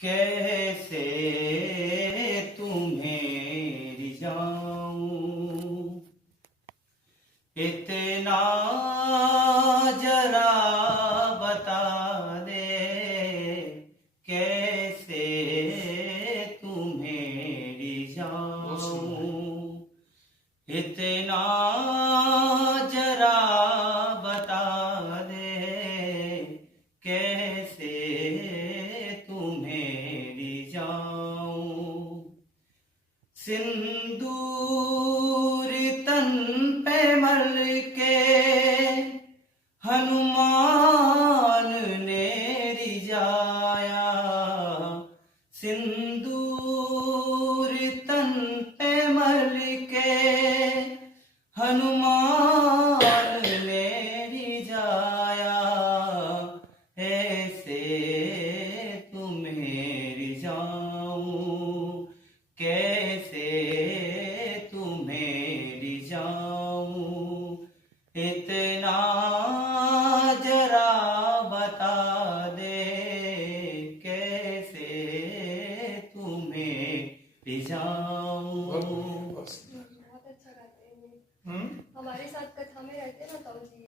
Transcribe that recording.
कैसे तुम्हें रिझाऊं, इतना जरा बता दे, कैसे तुम्हें रिझाऊं, इतना जरा बता दे, कैसे तुम्हें रिझाऊं। सिंदूर तन पे मल के हनुमान ने रिझाया, सिंदूर तन पे मल के हनुमान ने रिझाया, ऐसे तुम्हें रिझाऊं, कैसे तुम्हें रिझाऊं, इतना जरा बता दे, कैसे तुम्हें रिझाऊं। बहुत अच्छा गाते हैं। हमारे साथ कथा में रहते हैं ना तब जी।